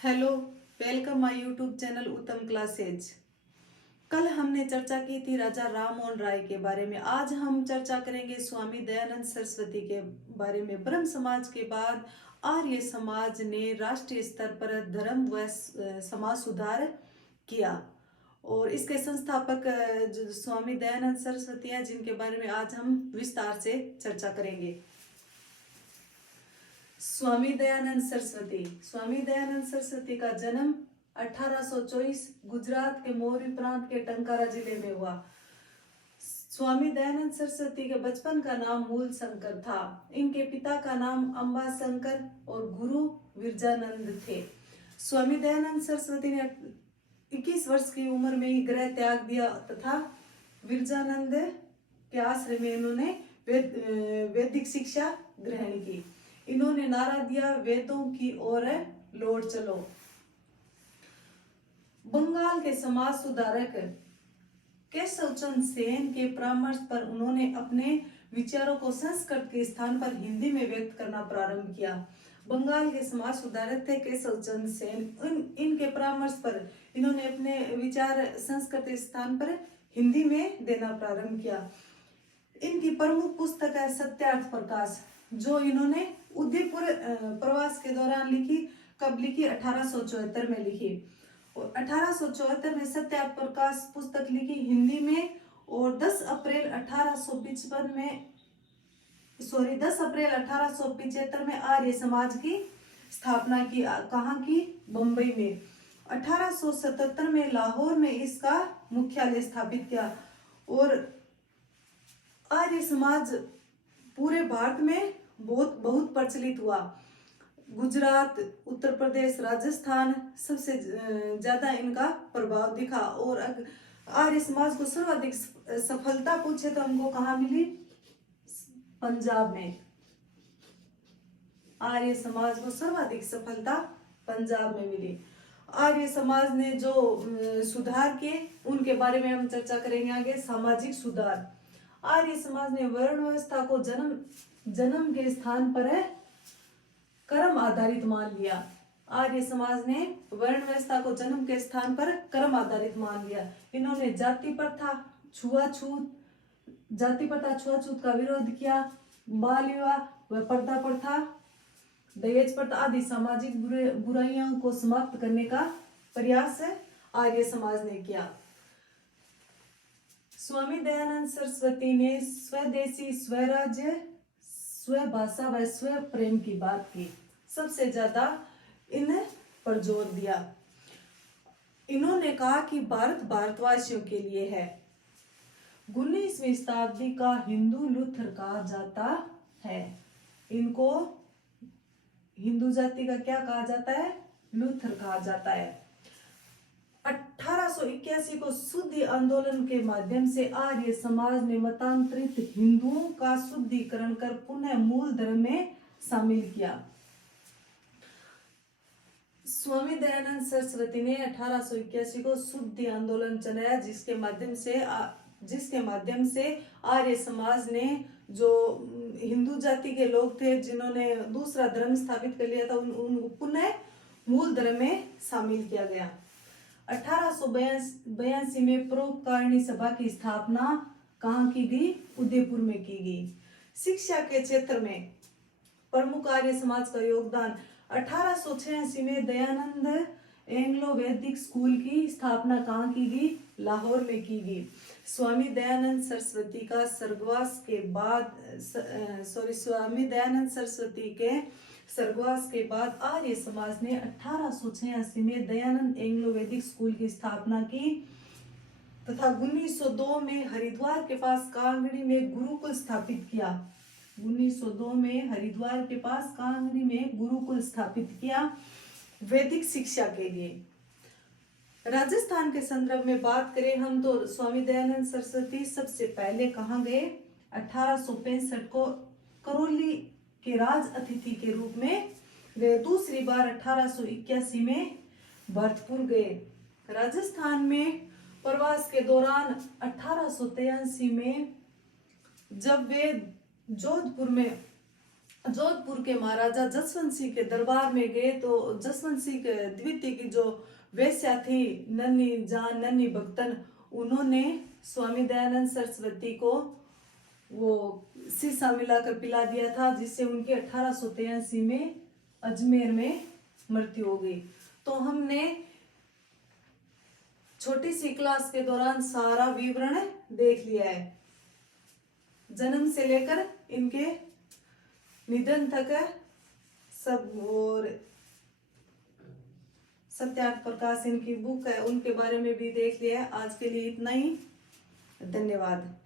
Hello, welcome my YouTube channel उत्तम classes. कल हमने चर्चा की थी राजा राम मोहन राय के बारे में। आज हम चर्चा करेंगे स्वामी दयानंद सरस्वती के बारे में। ब्रह्म समाज के बाद आर्य समाज ने राष्ट्रीय स्तर पर धर्म व समाज सुधार किया और इसके संस्थापक जो स्वामी दयानंद सरस्वती हैं, जिनके बारे में आज हम विस्तार से चर्चा करेंगे। स्वामी दयानंद सरस्वती का जन्म 1824 गुजरात के मोरबी प्रांत के टंकारा जिले में हुआ। स्वामी दयानंद सरस्वती के बचपन का नाम मूल शंकर था। इनके पिता का नाम अंबा शंकर और गुरु विरजानंद थे। स्वामी दयानंद सरस्वती ने 21 वर्ष की उम्र में ही गृह त्याग दिया तथा विरजानंद के आश्रम में इन्होंने वैदिक शिक्षा ग्रहण की। इन्होंने नारा दिया, वेदों की ओर लौट चलो। बंगाल के समाज सुधारक केशव चंद्र सेन के परामर्श पर उन्होंने अपने विचारों को संस्कृत के स्थान पर हिंदी में व्यक्त करना प्रारंभ किया। बंगाल के समाज सुधारक थे केशव चंद्र सेन। इनके परामर्श पर इन्होंने अपने विचार संस्कृत के स्थान पर हिंदी में देना प्रारंभ किया। इनकी प्रमुख पुस्तक है सत्यार्थ प्रकाश, जो इन्होंने उदयपुर प्रवास के दौरान लिखी। कब लिखी? 1874 में लिखी। और 1874 में सत्यार्थ प्रकाश पुस्तक लिखी हिंदी में। और 10 अप्रैल 1875 में आर्य समाज की स्थापना की। कहाँ की? बंबई में। 1877 में लाहौर में इसका मुख्यालय स्थापित किया। और आर्य समाज पूरे भारत में बहुत प्रचलित हुआ। गुजरात, उत्तर प्रदेश, राजस्थान सबसे ज्यादा इनका प्रभाव दिखा। और आर्य समाज को सर्वाधिक सफलता पूछे तो हमको कहाँ मिली? पंजाब में। आर्य समाज को सर्वाधिक सफलता पंजाब में मिली। आर्य समाज ने जो सुधार किए उनके बारे में हम चर्चा करेंगे आगे। सामाजिक सुधार। आर्य समाज ने वर्ण व्यवस्था को जन्म के स्थान पर कर्म आधारित मान लिया। आर्य समाज ने वर्ण व्यवस्था को जन्म के स्थान पर कर्म आधारित मान लिया। इन्होंने जाति प्रथा छुआछूत का विरोध किया। बाल विवाह व पर्दा प्रथा, दहेज प्रथा आदि सामाजिक बुराइयों को समाप्त करने का प्रयास आर्य समाज ने किया। स्वामी दयानंद सरस्वती ने स्वदेशी, स्वराज्य, स्वभाषा व स्व प्रेम की बात की। सबसे ज्यादा इन पर जोर दिया। इन्होंने कहा कि भारत भारतवासियों के लिए है। 19वीं शताब्दी का हिंदू लूथर कहा जाता है। इनको हिंदू जाति का क्या कहा जाता है? लूथर कहा जाता है। 1881 को शुद्धि आंदोलन के माध्यम से आर्य समाज ने मतांतरित हिंदुओं का शुद्धिकरण कर पुनः मूल धर्म में शामिल किया। स्वामी दयानंद सरस्वती ने 1881 को शुद्धि आंदोलन चलाया, जिसके माध्यम से आर्य समाज ने जो हिंदू जाति के लोग थे जिन्होंने दूसरा धर्म स्थापित कर लिया था, उनको पुनः मूल धर्म में शामिल किया गया। 1882 में परोपकारिणी सभा की स्थापना कहाँ की गई? उदयपुर में की गई। शिक्षा के क्षेत्र में प्रमुख आर्य समाज का योगदान। 1886 में दयानंद एंग्लो वैदिक स्कूल की स्थापना कहाँ की गई? लाहौर में की गई। स्वामी दयानंद सरस्वती के स्वर्गवास के बाद आर्य समाज ने 1886 में दयानंद एंग्लो वैदिक स्कूल की स्थापना की तथा 1902 में हरिद्वार के पास कांगड़ी में गुरुकुल स्थापित किया। 1902 में हरिद्वार के पास कांगड़ी में गुरुकुल स्थापित किया वैदिक शिक्षा के लिए। राजस्थान के संदर्भ में बात करें हम तो स्वामी दयानंद सरस्वती सबसे पहले कहाँ गए? 1865 को करौली के राज अतिथि के रूप में गए। दूसरी बार 1881 में भरतपुर गए। राजस्थान में प्रवास के दौरान 1883 में जब वे जोधपुर में जोधपुर के महाराजा जसवंत सिंह के दरबार में गए तो जसवंत सिंह द्वितीय की जो वेश्या थी नन्ही भक्तन, उन्होंने स्वामी दयानंद सरस्वती को वो शीशा मिलाकर पिला दिया था, जिससे उनकी 1883 में अजमेर में मृत्यु हो गई। तो हमने छोटी सी क्लास के दौरान सारा विवरण देख लिया है, जन्म से लेकर इनके निधन तक सब, और सत्यार्थ प्रकाश इनकी बुक है उनके बारे में भी देख लिया है। आज के लिए इतना ही, धन्यवाद।